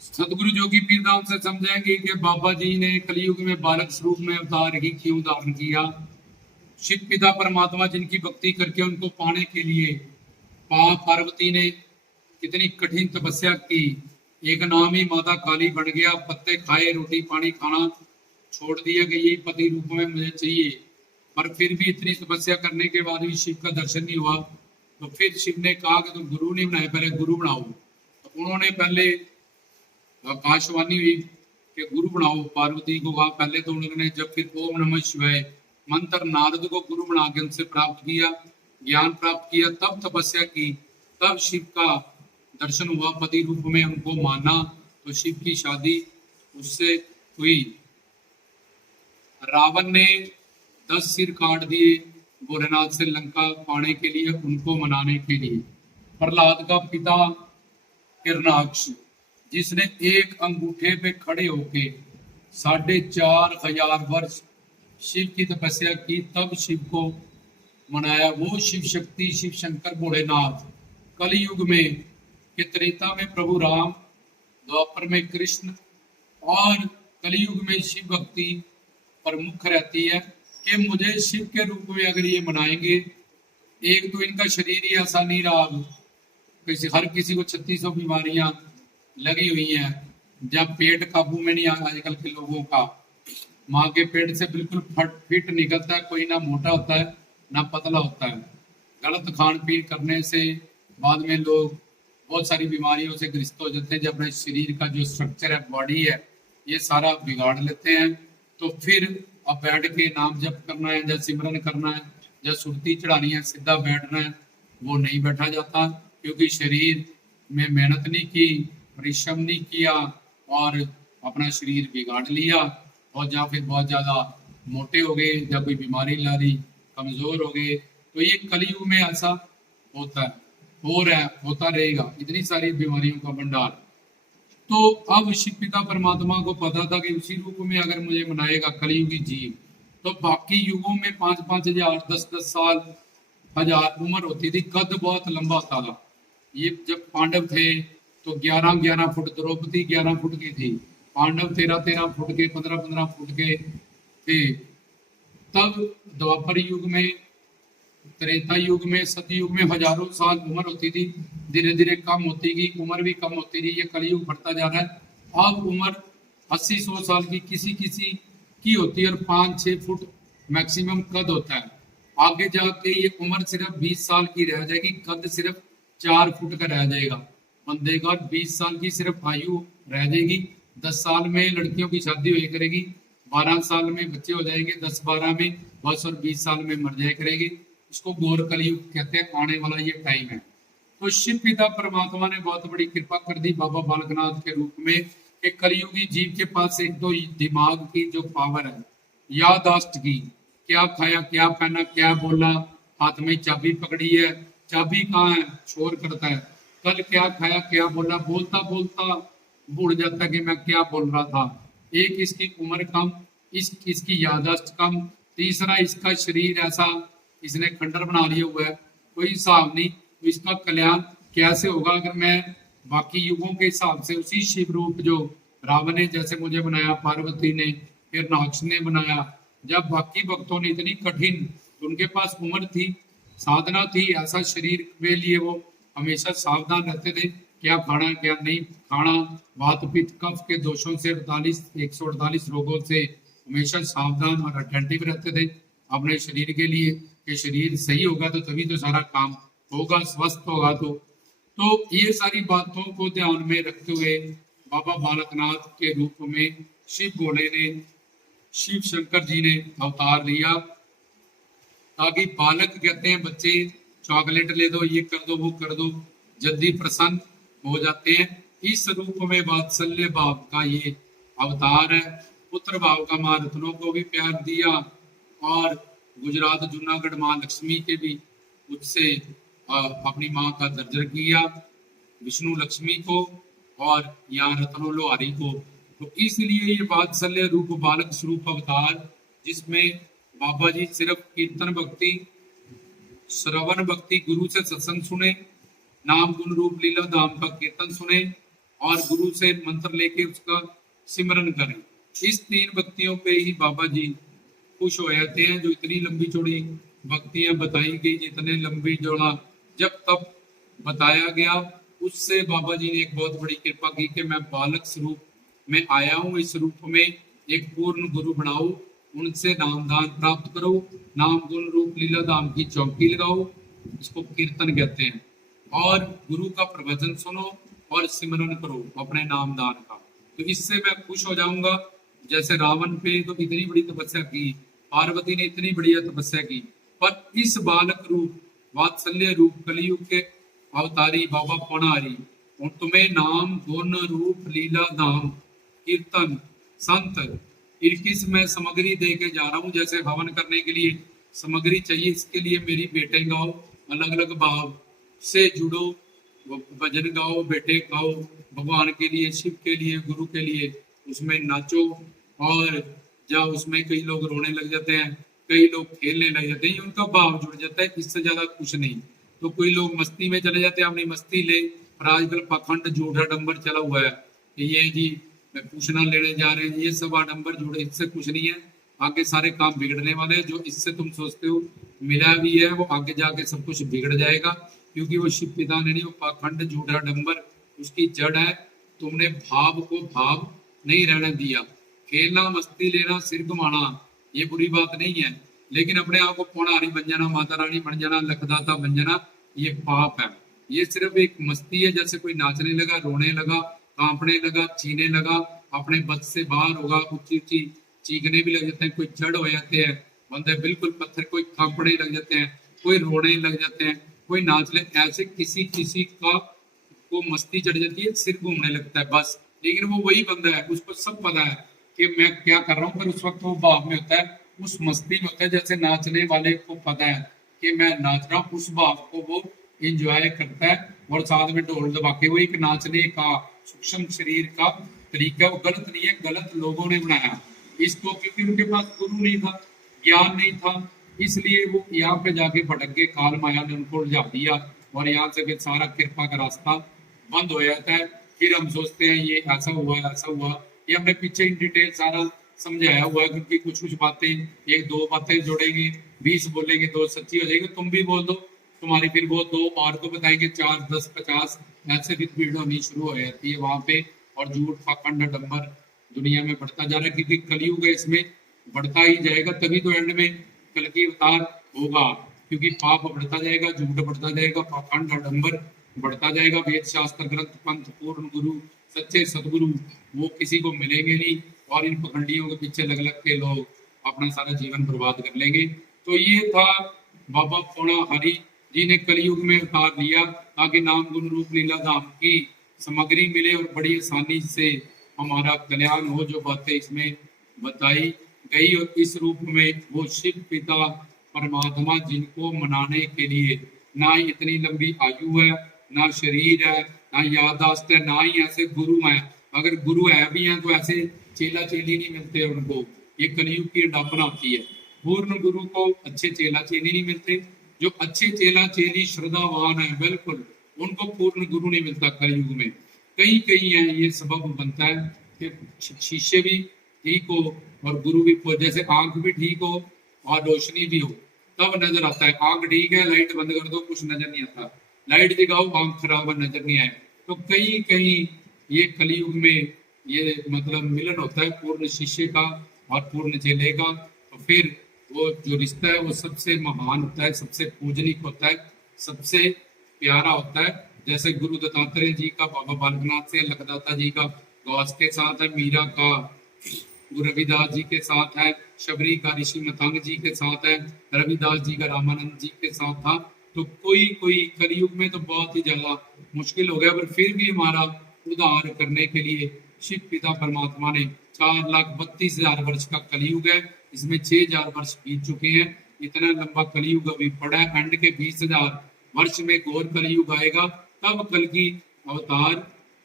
सतगुरु जोगी पीरदास से समझेंगे कि बाबा जी ने कलयुग में बालक स्वरूप में अवतार ही क्यों धारण किया। शिव पिता परमात्मा जिनकी भक्ति करके उनको पाने के लिए मां पार्वती ने कितनी कठिन तपस्या की। एक नाम ही माता काली बन गया, पत्ते खाए रोटी पानी खाना छोड़ दिया कि यही पति रूप में मुझे चाहिए। पर फिर भी इतनी तपस्या करने के बाद भी शिव का दर्शन नहीं हुआ। तो फिर शिव ने कहा कि तुम गुरु नहीं बनाए, पहले गुरु बनाओ। तो उन्होंने पहले आकाशवाणी हुई कि गुरु बनाओ, पार्वती को कहा। पहले तो उन्होंने जब फिर ओम नमः शिवाय मंत्र नारद को गुरु बना के उनसे प्राप्त किया, ज्ञान प्राप्त किया, तब तपस्या की, तब शिव का दर्शन हुआ, पति रूप में उनको माना। तो शिव की शादी उससे हुई। रावण ने 10 सिर काट दिए भोलेनाथ से लंका पाने के लिए, उनको मनाने के लिए। प्रहलाद का पिता हिरणाक्ष, जिसने एक अंगूठे पे खड़े होके 4,500 वर्ष शिव की तपस्या की, तब शिव को मनाया। वो शिव शक्ति शिव शंकर भोलेनाथ कलयुग में कि त्रेता में प्रभु राम, द्वापर में कृष्ण और कलयुग में शिव भक्ति प्रमुख रहती है कि मुझे शिव के रूप में अगर ये मनाएंगे। एक तो इनका शरीर ही ऐसा नहीं रहा, हर किसी को 3600 बीमारियां लगी हुई हैं। जब पेट काबू में नहीं आ आजकल के लोगों का, माँ के पेट से बिल्कुल फिट निकलता है, कोई ना मोटा होता है ना पतला होता है। गलत खान पीन करने से बाद में लोग बहुत सारी बीमारियों से ग्रस्त हो जाते हैं। जब अपने शरीर का जो स्ट्रक्चर है, बॉडी है, ये सारा बिगाड़ लेते हैं। तो फिर अब बैठ के नाम जप करना है, या सिमरन करना है, या सुरती चढ़ानी है, सीधा बैठना है, वो नहीं बैठा जाता, क्योंकि शरीर में मेहनत नहीं की, परिश्रम नहीं किया और अपना शरीर बिगाड़ लिया। और या फिर बहुत ज्यादा मोटे हो गए, या कोई बीमारी ला रही, कमजोर हो गए। तो ये कलयुग में ऐसा होता है, हो रहा है, होता रहेगा, इतनी सारी बीमारियों का भंडार। तो अब शिव पिता परमात्मा को पता था कि उसी रूप में अगर मुझे मनाएगा कलयुगी जीव, तो बाकी युगों में 5-5 हजार, 10-10 साल, हजार उम्र होती थी, कद बहुत लंबा होता था। ये जब पांडव थे तो 11-11 फुट, द्रौपदी 11 फुट की थी, पांडव 13-13 फुट के, 15-15 फुट के थे। तब द्वापर युग में, त्रेता युग में, सतयुग में हजारों साल उम्र होती थी, धीरे धीरे कम होती गई, उम्र भी कम होती रही। ये कलयुग बढ़ता जा रहा है। अब उम्र 80-100 साल की किसी किसी की होती है और 5-6 फुट मैक्सिमम कद होता है। आगे जाके ये उम्र सिर्फ 20 साल की रह जाएगी, कद सिर्फ 4 फुट का रह जाएगा बंदे का। 20 साल की सिर्फ आयु रह जाएगी। 10 साल में लड़कियों की शादी हुई करेगी, 12 साल में बच्चे हो जाएंगे, 10-12 में बस, और 20 साल में मर जाए करेगी। इसको घोर कलयुग कहते हैं, आने वाला ये टाइम है। तो शिव पिता परमात्मा ने बहुत बड़ी कृपा कर दी बाबा बालकनाथ के रूप में कि कलयुगी जीव के पास एक तो दिमाग की जो पावर है, याददाश्त की, क्या खाया, क्या पहना, क्या बोला, हाथ में चाबी पकड़ी है, चाबी कहाँ है, शोर करता है, कल क्या खाया, क्या बोला, बोलता बोलता भूल जाता कि मैं क्या बोल रहा था। एक इसकी उम्र कम, इसकी याददाश्त कम, तीसरा इसका शरीर ऐसा इसने खंडर बना लिया हुआ है, कोई हिसाब नहीं। तो इसका कल्याण कैसे होगा अगर मैं बाकी युगों के हिसाब से उसी शिव रूप जो रावण ने जैसे मुझे बनाया, पार्वती ने, फिर नाक्ष ने बनाया। जब बाकी भक्तों ने इतनी कठिन, उनके पास उम्र थी, साधना थी, ऐसा शरीर के लिए वो हमेशा सावधान रहते थे, क्या खाना क्या नहीं खाना, वात पित्त कफ के दोषों से 148 रोगों से हमेशा सावधान और अटेंटिव रहते थे अपने शरीर के लिए कि शरीर सही होगा तो तभी तो सारा काम होगा, स्वस्थ होगा। तो ये सारी बातों को ध्यान में रखते हुए बाबा बालकनाथ के रूप में शिव भोले ने, शिव शंकर जी ने अवतार लिया, ताकि बालक कहते हैं बच्चे, चॉकलेट ले दो, ये कर दो, वो कर दो, जल्दी प्रसन्न हो जाते हैं। इस रूप में वात्सल्य भाव का ये अवतार है। पुत्र भाव का मां रत्नों को भी प्यार दिया, और गुजरात जूनागढ़ मां लक्ष्मी के भी उससे अपनी मां का दर्जन किया, विष्णु लक्ष्मी को और यहाँ रत्नो लोहारी को। तो इसलिए ये वात्सल्य रूप बालक स्वरूप अवतार, जिसमें बाबा जी सिर्फ कीर्तन भक्ति, श्रवण भक्ति, गुरु से सत्संग सुने, नाम गुण रूप लीला धाम का कीर्तन सुने, और गुरु से मंत्र लेके उसका सिमरन करें। इस 3 भक्तियों पे ही बाबा जी खुश हो जाते हैं। जो इतनी लंबी चौड़ी भक्तियां बताई गई, जितने लंबी जोड़ा जब तब बताया गया, उससे बाबा जी ने एक बहुत बड़ी कृपा की कि मैं बालक स्वरूप में आया हूँ, इस रूप में एक पूर्ण गुरु बनाओ, उनसे नामदान प्राप्त करो, नाम गुण रूप लीला धाम की चौकी लगाओ, इसको कीर्तन कहते हैं, और गुरु का प्रवचन सुनो और सिमरन करो अपने नामदान का। तो इससे मैं खुश हो जाऊंगा। जैसे रावण पे तो इतनी बड़ी तपस्या की, पार्वती ने इतनी बढ़िया तपस्या की, पर इस बालक रूप वात्सल्य रूप कलयुग के अवतारी बाबा पौनारी, और तुम्हें नाम गुण रूप लीला धाम कीर्तन संत इनकी मैं सामग्री दे के जा रहा हूँ। जैसे हवन करने के लिए सामग्री चाहिए, इसके लिए मेरी बेटे गाओ, अलग अलग भाव से जुड़ो, भजन गाओ, बेटे गाओ, भगवान के लिए, शिव के लिए, गुरु के लिए, उसमें नाचो। और जहाँ उसमें कई लोग रोने लग जाते हैं, कई लोग खेलने लग जाते हैं, उनका भाव जुड़ जाता है, इससे ज्यादा कुछ नहीं। तो कोई लोग मस्ती में चले जाते हैं, अपनी मस्ती ले, पर आजकल पाखंड झूठा डंबर चला हुआ है कि ये जी पूछना लेने जा रहे हैं, ये सब आडंबर जुड़े, इससे कुछ नहीं है। आगे सारे काम बिगड़ने वाले हैं। जो इससे तुम सोचते हो मिला भी है, वो आगे जाके सब कुछ बिगड़ जाएगा, क्योंकि वो शिव पिता ने नहीं, वो पाखंड झूठा डंबर उसकी जड़ है। तुमने भाव को भाव नहीं रहने दिया। खेलना, मस्ती लेना, सिर घुमाना ये बुरी बात नहीं है, लेकिन अपने आप को पौणारी बन जाना, माता रानी बन जाना, लखदाता बन जाना, ये पाप है। ये सिर्फ एक मस्ती है। जैसे कोई नाचने लगा, रोने लगा, कांपने लगा, चीने लगा, अपने बस से बाहर होगा, ऊंची ऊंची चीखने भी लग जाते हैं, कोई जड़ हो जाते हैं बंदे, बिल्कुल पत्थर, कोई कांपने लग जाते हैं, कोई रोने लग जाते हैं, कोई नाच ले, ऐसे किसी किसी का को मस्ती चढ़ जाती है, सिर घूमने लगता है बस। लेकिन वो वही बंदा है, उसको सब पता है कि मैं क्या कर रहा हूँ, पर उस वक्त वो भाव में होता है, उस मस्ती में होता है। जैसे नाचने वाले को पता है कि मैं नाच रहा हूँ, उस भाव को वो इंजॉय करता है, और साथ में ढोल दबा के। वो एक नाचने का सूक्ष्म शरीर का तरीका, वो गलत नहीं है, गलत लोगों ने बनाया इसको, क्योंकि उनके पास गुरु नहीं था, ज्ञान नहीं था, इसलिए वो यहाँ पे जाके भटक गए। काल माया ने उनको उलझा दिया, और यहाँ से फिर सारा कृपा का रास्ता बंद हो जाता है। फिर हम सोचते हैं ये ऐसा हुआ, ऐसा हुआ। ये हमने पीछे इन डिटेल सारा समझाया हुआ है, क्योंकि कुछ कुछ बातें, एक दो बातें जोड़ेंगे, 20 बोलेंगे, 2 सच्ची हो जाएगी। तुम भी बोल दो, तुम्हारी फिर वो 2 और को बताएंगे, 4, 10, 50, ऐसे भी भीड़ होनी शुरू हो जाती है वहां पे। और झूठ, पाखंड, डंबर दुनिया में बढ़ता जा रहा है, क्योंकि कलयुग है, इसमें बढ़ता ही जाएगा। तभी तो एंड में कल की अवतार होगा, क्योंकि पाप बढ़ता जाएगा, झूठ बढ़ता जाएगा, पाखंड और डंबर बढ़ता जाएगा। वेद शास्त्र ग्रंथ पंथ पूर्ण गुरु सच्चे सदगुरु वो किसी को मिलेंगे नहीं, और इन पखंडियों के पीछे लग लग के लोग अपना सारा जीवन बर्बाद कर लेंगे। तो ये था बाबा पौनाहारी जी ने कलयुग में उतार लिया, ताकि नाम गुण रूप लीला धाम की सामग्री मिले और बड़ी आसानी से हमारा कल्याण हो। जो बातें इसमें बताई गई, और इस रूप में वो शिव पिता परमात्मा, जिनको मनाने के लिए ना ही इतनी लंबी आयु है, ना शरीर है, ना याददाश्त है, ना ही ऐसे गुरु हैं। अगर गुरु है भी हैं तो ऐसे चेला चेली नहीं मिलते उनको। ये कलयुग की डापना होती है। पूर्ण गुरु को अच्छे चेला चेली नहीं मिलते। जो अच्छे चेला चेली श्रद्धावान है, बिल्कुल उनको पूर्ण गुरु नहीं मिलता कलयुग में। कई कई है, ये सबब बनता है कि शिष्य भी ठीक हो और गुरु भी, जैसे आंख भी ठीक हो और रोशनी भी हो, तब नजर आता है। आंख ठीक है, लाइट बंद कर दो, कुछ नजर नहीं आता। लाइट जगाओ, आंख खराब है, नजर नहीं आए। तो कहीं कहीं ये कलयुग में ये मतलब मिलन होता है पूर्ण शिष्य का और पूर्ण चेले का। तो फिर वो जो रिश्ता है वो सबसे महान होता है, सबसे पूजनिक होता है, सबसे प्यारा होता है। जैसे गुरु दत्तात्रेय जी का बाबा बालकनाथ से, लखदाता जी का गौस के साथ है, मीरा का गुरु रविदास जी के साथ है, शबरी का ऋषि मतंग जी के साथ है, रविदास जी का रामानंद जी के साथ था। तो कोई कोई कलयुग में तो बहुत ही ज्यादा मुश्किल हो गया, पर फिर भी हमारा उद्धार करने के लिए शिव पिता परमात्मा ने 4,32,000 वर्ष का कलयुग है, इसमें 6,000 वर्ष बीत चुके हैं। इतना लंबा कलयुग अभी पड़ा है। एंड के 20,000 वर्ष में घोर कलयुग आएगा, तब कल की अवतार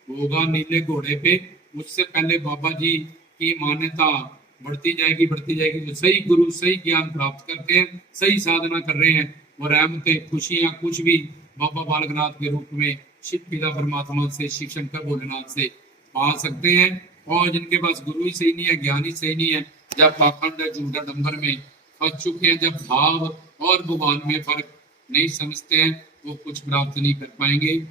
होगा नीले घोड़े पे। उससे पहले बाबा जी की मान्यता बढ़ती जाएगी, बढ़ती जाएगी। जो सही गुरु सही ज्ञान प्राप्त करते हैं, सही साधना कर रहे हैं, वो रहमतें खुशियां कुछ भी बाबा बालकनाथ के रूप में शिव पिता परमात्मा से, शिव शंकर भोलेनाथ से पा सकते हैं। और जिनके पास गुरु ही सही नहीं है, ज्ञान ही सही नहीं है, जब पाखंड झूठा डंबर में फंस चुके हैं, जब भाव और भगवान में फर्क नहीं समझते हैं, वो कुछ प्राप्त नहीं कर पाएंगे।